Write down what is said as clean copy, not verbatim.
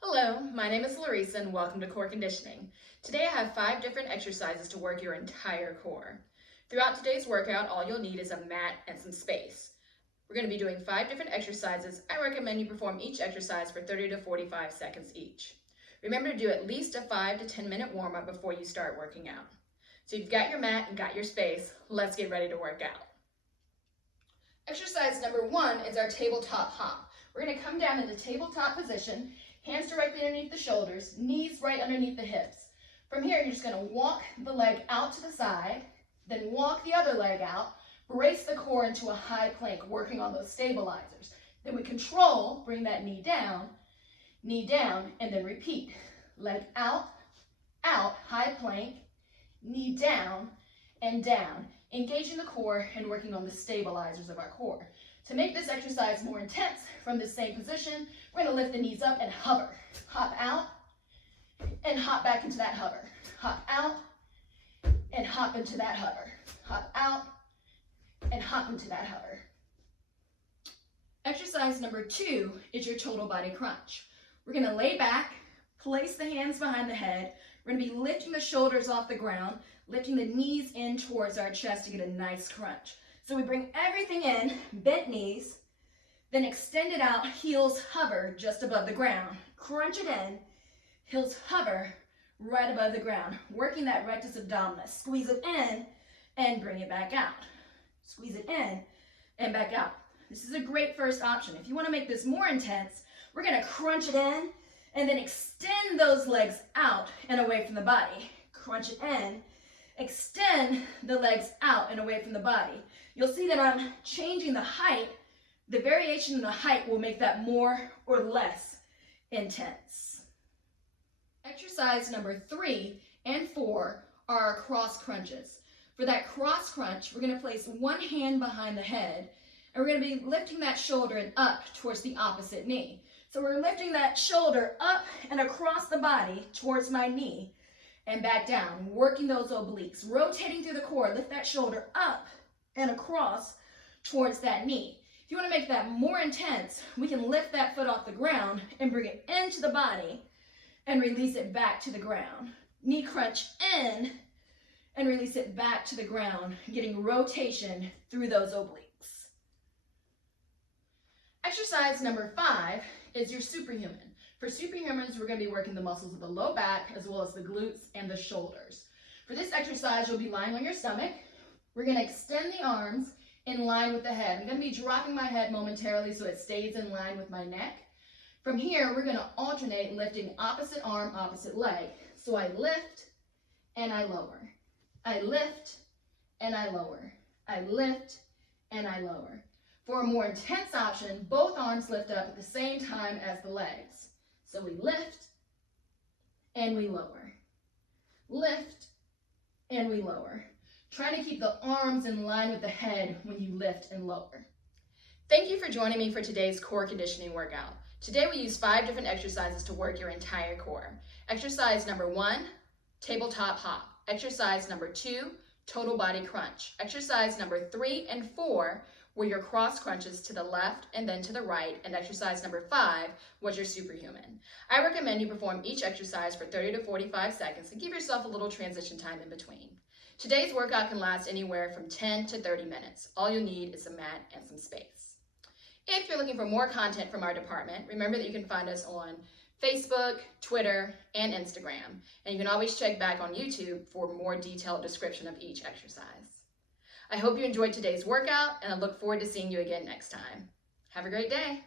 Hello, my name is Larissa and welcome to Core Conditioning. Today I have 5 different exercises to work your entire core. Throughout today's workout, all you'll need is a mat and some space. We're going to be doing 5 different exercises. I recommend you perform each exercise for 30 to 45 seconds each. Remember to do at least a 5 to 10 minute warm-up before you start working out. So you've got your mat and got your space, let's get ready to work out. Exercise number 1 is our tabletop hop. We're going to come down into tabletop position. Hands directly underneath the shoulders, knees right underneath the hips. From here, you're just going to walk the leg out to the side, then walk the other leg out, brace the core into a high plank, working on those stabilizers. Then we control, bring that knee down, and then repeat. Leg out, out, high plank, knee down, and down. Engaging the core and working on the stabilizers of our core. To make this exercise more intense, from this same position, we're going to lift the knees up and hover. Hop out and hop back into that hover. Hop out and hop into that hover. Hop out and hop into that hover. Exercise number 2 is your total body crunch. We're going to lay back, place the hands behind the head. We're going to be lifting the shoulders off the ground, lifting the knees in towards our chest to get a nice crunch. So we bring everything in, bent knees, then extend it out, heels hover just above the ground. Crunch it in, heels hover right above the ground, working that rectus abdominis. Squeeze it in and bring it back out. Squeeze it in and back out. This is a great first option. If you want to make this more intense, we're going to crunch it in and then extend those legs out and away from the body. Crunch it in, extend the legs out and away from the body. You'll see that I'm changing the height. The variation in the height will make that more or less intense. Exercise number 3 and 4 are our cross crunches. For that cross crunch, we're going to place one hand behind the head, and we're going to be lifting that shoulder and up towards the opposite knee. So we're lifting that shoulder up and across the body towards my knee and back down, working those obliques, rotating through the core. Lift that shoulder up and across towards that knee. If you want to make that more intense, we can lift that foot off the ground and bring it into the body and release it back to the ground. Knee crunch in and release it back to the ground, getting rotation through those obliques. Exercise number 5 is your superhuman. For Superhumans, we're going to be working the muscles of the low back as well as the glutes and the shoulders. For this exercise, you'll be lying on your stomach. We're going to extend the arms in line with the head. I'm going to be dropping my head momentarily so it stays in line with my neck. From here, we're going to alternate lifting opposite arm, opposite leg. So I lift and I lower. I lift and I lower. I lift and I lower. For a more intense option, both arms lift up at the same time as the legs. So we lift and we lower. Lift and we lower. Try to keep the arms in line with the head when you lift and lower. Thank you for joining me for today's core conditioning workout. Today we use 5 different exercises to work your entire core. Exercise number 1, tabletop hop. Exercise number 2, total body crunch. Exercise number 3 and 4 were your cross crunches to the left and then to the right, and exercise number 5 was your superhuman. I recommend you perform each exercise for 30 to 45 seconds and give yourself a little transition time in between. Today's workout can last anywhere from 10 to 30 minutes. All you'll need is a mat and some space. If you're looking for more content from our department, remember that you can find us on Facebook, Twitter, and Instagram. And you can always check back on YouTube for more detailed description of each exercise. I hope you enjoyed today's workout, and I look forward to seeing you again next time. Have a great day.